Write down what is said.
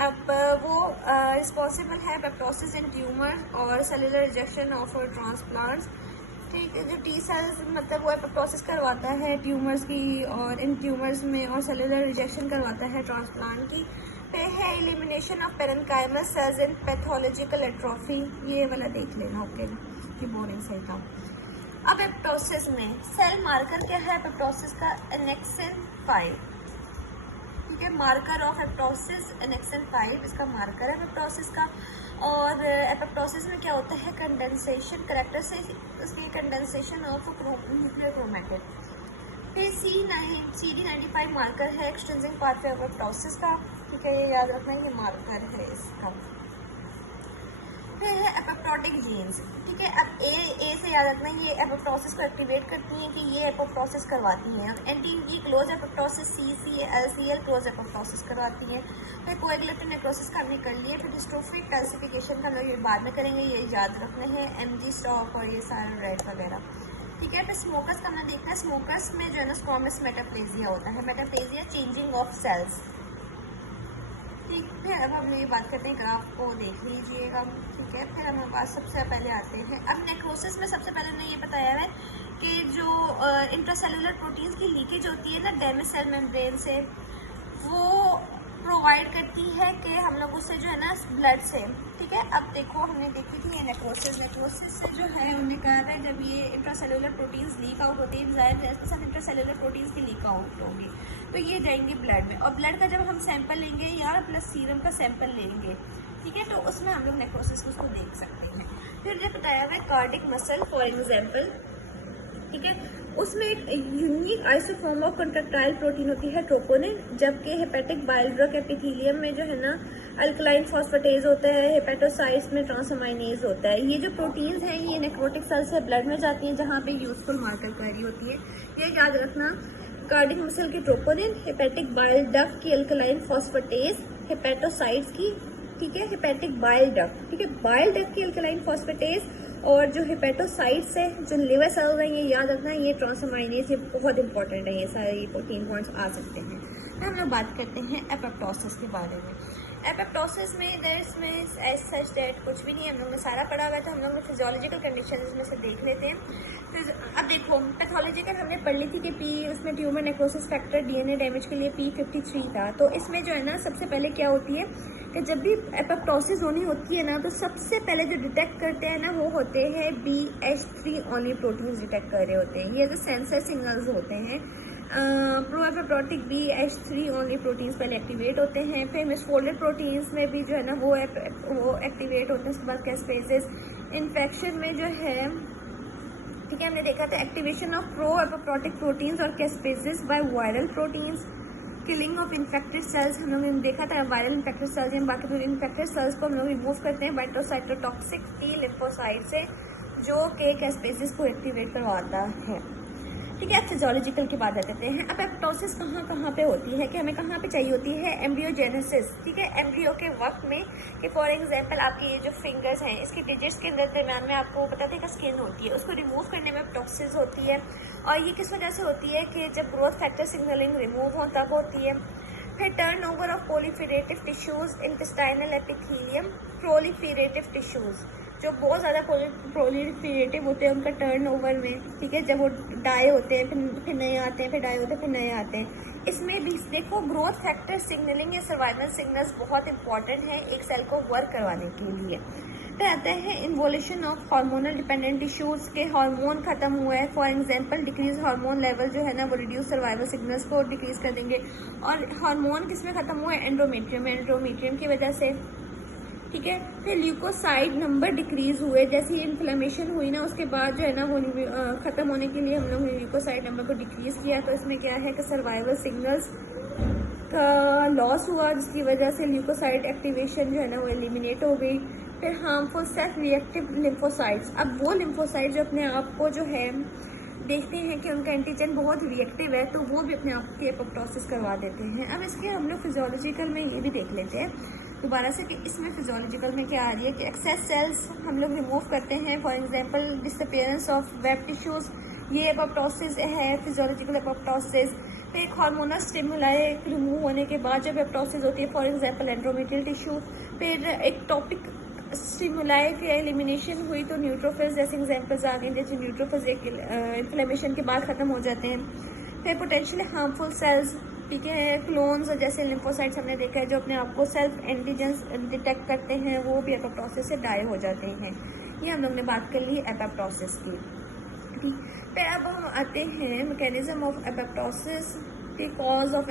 अब वो रिस्पॉन्सिबल है एपोप्टोसिस इन ट्यूमर और सेलुलर रिजेक्शन ऑफ ट्रांसप्लांट्स। ठीक है, जो टी सेल्स मतलब वो एपोप्टोसिस करवाता है ट्यूमर्स की और इन ट्यूमर्स में, और सेलुलर रिजेक्शन करवाता है ट्रांसप्लांट की। फिर है elimination of parenchymal cells in pathological atrophy, ये वाला देख लेना। ओके, ये बोरिंग सही था। अब एपोप्टोसिस में सेल मार्कर क्या है एपोप्टोसिस का? एनेक्सिन 5। ठीक है, मार्कर ऑफ एपोप्टोसिस एनेक्सिन 5 इसका मार्कर है एपोप्टोसिस का। और एपोप्टोसिस में क्या होता है? कंडेंसेशन करेक्टर से उसकी कंडेंसेशन ऑफ न्यूक्लियर क्रोमैटिड। फिर CD95 मार्कर है एक्सटेंसिंग पाथवे ऑफ एपोप्टोसिस का। ठीक है, ये याद रखना, ये मार्कर है इसका। फिर है एपोप्टोटिक जीन्स। ठीक है, अब ए से याद रखना, ये एपोप्टोसिस को एक्टिवेट करती हैं कि ये एपोप्टोसिस करवाती हैं। और anti close apoptosis CCL close apoptosis करवाती हैं। फिर कोएगुलेटिव नेक्रोसिस का हमने कर लिया। फिर डिस्ट्रोफिक कैल्सिफिकेशन का हम लोग बाद में करेंगे, ये याद रखने हैं, MG स्टॉक और ये सारा रेड वगैरह। ठीक है, फिर स्मोकर्स का हमने देखना है। स्मोकर्स में जो है ना स्क्वामस मेटाप्लेजिया होता है, मेटाप्लेजिया चेंजिंग ऑफ सेल्स। ठीक है, अब हम ये बात करते हैं, ग्राफ को देख लीजिएगा। ठीक है, फिर हमारे पास सबसे पहले आते हैं, अब नेक्रोसिस में सबसे पहले हमने ये बताया है कि जो इंट्रासेलुलर प्रोटीन्स की लीकेज होती है ना डेमिस सेल मेम्ब्रेन से, वो प्रोवाइड करती है कि हम लोग उससे जो है ना ब्लड से। ठीक है, अब देखो हमने देखी थी ये नेक्रोसिस से जो है उन्होंने कहा था जब ये इंट्रासेलुलर प्रोटीन्स लीक आउट होती है, जाहिर है इसके साथ इंट्रासेलुलर प्रोटीन्स की लीक आउट होंगी, तो ये जाएंगे ब्लड में। और ब्लड का जब हम सैंपल लेंगे या प्लस सीरम का सैंपल लेंगे, ठीक है, तो उसमें हम लोग नेक्रोसिस को देख सकते हैं। फिर जो बताया हुआ है कार्डिक मसल फॉर एग्जाम्पल, ठीक है, उसमें एक unique isoform of contractile protein होती है ट्रोपोनिन, जबकि हेपेटिक बाइल डक्ट एपिथेलियम में जो है ना अल्कलाइन फॉस्फेटेज होता है, हेपेटोसाइट्स में ट्रांसअमाइनेज होता है। ये जो प्रोटीन्स हैं ये नेक्रोटिक सेल से ब्लड में जाती हैं जहाँ पे यूजफुल मार्कर क्वेरी होती है। ये याद रखना, कार्डिक मसल की ट्रोपोनिन, हेपेटिक बाइल डक्ट की अल्कलाइन फॉस्फेटेज, हेपेटोसाइट्स की, ठीक है, हेपेटिक बाइल डक्ट, ठीक है, बाइल डक्ट की अल्कलाइन फॉस्फेटेज, और जो हेपेटोसाइट्स है, जो लिवर सेल्स हैं, ये याद रखना, ये ट्रांसअमाइनेज, ये बहुत इंपॉर्टेंट है, ये सारे प्रोटीन पॉइंट्स आ सकते हैं। हम लोग बात करते हैं एपोप्टोसिस के बारे में। एपोप्टोसिस में इसमें एज सच दैट कुछ भी नहीं है, हम लोग ने सारा पढ़ा हुआ है, तो हम लोग ने फिजियोलॉजिकल कंडीशन इसमें से देख लेते हैं। फिर अब देखो पैथोलॉजिकल हमने पढ़ ली थी कि उसमें tumour necrosis factor DNA damage के लिए P53 था। तो इसमें जो है ना सबसे पहले क्या होती है कि जब भी एपोप्टोसिस होनी होती है ना, तो सबसे पहले जो डिटेक्ट करते हैं ना वो होते हैं BH3 ओनली प्रोटीन्स डिटेक्ट कर रहे होते हैं। ये जो सेंसर सिग्नल्स होते हैं, pro apoptotic BH3 only proteins पहले एक्टिवेट होते हैं। फिर मिसफोल्डेड प्रोटीन्स में भी जो है ना वो एक्टिवेट होते हैं। उसके बाद कैस्पेसेस इन्फेक्शन में जो है, ठीक है, हमने देखा था activation of pro apoptotic proteins और caspases by viral proteins, killing of infected cells हम लोग ने देखा था, वायरल इन्फेक्टेड सेल्स या बाकी पूरे इन्फेक्टेड सेल्स को हम लोग रिमूव करते हैं बाइटोसाइटोटॉक्सिक टी लिम्फोसाइट से, जो कि कैस्पेसिस को एक्टिवेट करवाता है। ठीक है, फिजियोलॉजिकल की बात करते हैं। अब एपोप्टोसिस कहाँ पे होती है, कि हमें कहाँ पे चाहिए होती है? एम्ब्रियोजेनेसिस, ठीक है, एम्ब्रियो के वक्त में, कि फॉर एग्जांपल आपकी ये जो फिंगर्स हैं इसकी डिजिट्स के अंदर दरम्यान में आपको पता था कि स्किन होती है, उसको रिमूव करने में एपोप्टोसिस होती है। और ये किस वजह से होती है? कि जब ग्रोथ फैक्टर सिग्नलिंग रिमूव हो तब होती है। फिर turn over of proliferative tissues intestinal epithelium, proliferative tissues जो बहुत ज़्यादा प्रोलिफेरेटिव होते हैं उनका टर्न ओवर में, ठीक है, जब वो डाई होते हैं फिर नए आते हैं, फिर डाई होते हैं फिर नए आते हैं। इसमें भी देखो ग्रोथ फैक्टर सिग्नलिंग या सर्वाइवल सिग्नल्स बहुत इंपॉर्टेंट है एक सेल को वर्क करवाने के लिए। फिर आता है involution of hormonal dependent tissues के हार्मोन खत्म हुआ है, for example decrease hormone level जो है ना वो रिड्यूस सर्वाइवल सिग्नल्स को डिक्रीज कर देंगे। और हार्मोन किसमें खत्म हुआ है? एंडोमेट्रियम की वजह से, ठीक है। फिर ल्यूकोसाइड नंबर डिक्रीज हुए, जैसे इन्फ्लेमेशन हुई ना उसके बाद जो है ना वो खत्म होने के लिए हम लोग ने ल्यूकोसाइड नंबर को डिक्रीज किया। तो इसमें क्या है कि सर्वाइवल सिग्नल्स का लॉस हुआ, जिसकी वजह से ल्यूकोसाइड एक्टिवेशन जो है ना वो एलिमिनेट हो गई। फिर हार्मफुल सेल्फ रिएक्टिव लिम्फोसाइट्स, अब वो लिम्फोसाइट जो अपने आप को जो है देखते हैं कि उनका एंटीजन बहुत रिएक्टिव है, तो वो भी अपने आप की एपोप्टोसिस करवा देते हैं। अब इसके हम लोग फिजियोलॉजिकल में ये भी देख लेते हैं दोबारा से कि इसमें फिजियोलॉजिकल में क्या आ रही है कि एक्सेस सेल्स हम लोग रिमूव करते हैं, for example disappearance of web tissues, ये एपोप्टोसिस है, फिजियोलॉजिकल एपोप्टोसिस। तो एक हार्मोनल स्टिमुलाई रिमूव होने के बाद जब एप्टोसिस होती है, फॉर एग्जांपल एंड्रोमेट्रियल टिश्यू, फिर एक टॉपिक स्टिमुलाई की एलिमिनेशन हुई तो न्यूट्रोफिल्स जैसे एग्जांपल्स आ गए, जैसे न्यूट्रोफिल्स एक इन्फ्लेमेशन के बाद ख़त्म हो जाते हैं। फिर पोटेंशियली हार्मफुल सेल्स, ठीक है, क्लोन्स जैसे लिम्फोसाइट्स हमने देखा है जो अपने आप को सेल्फ एंटीजेंस डिटेक्ट करते हैं, वो भी एपोप्टोसिस से डाई हो जाते हैं। ये हम लोग ने बात कर ली एपोप्टोसिस की, ठीक। फिर अब हम आते हैं mechanism of apoptosis, the cause of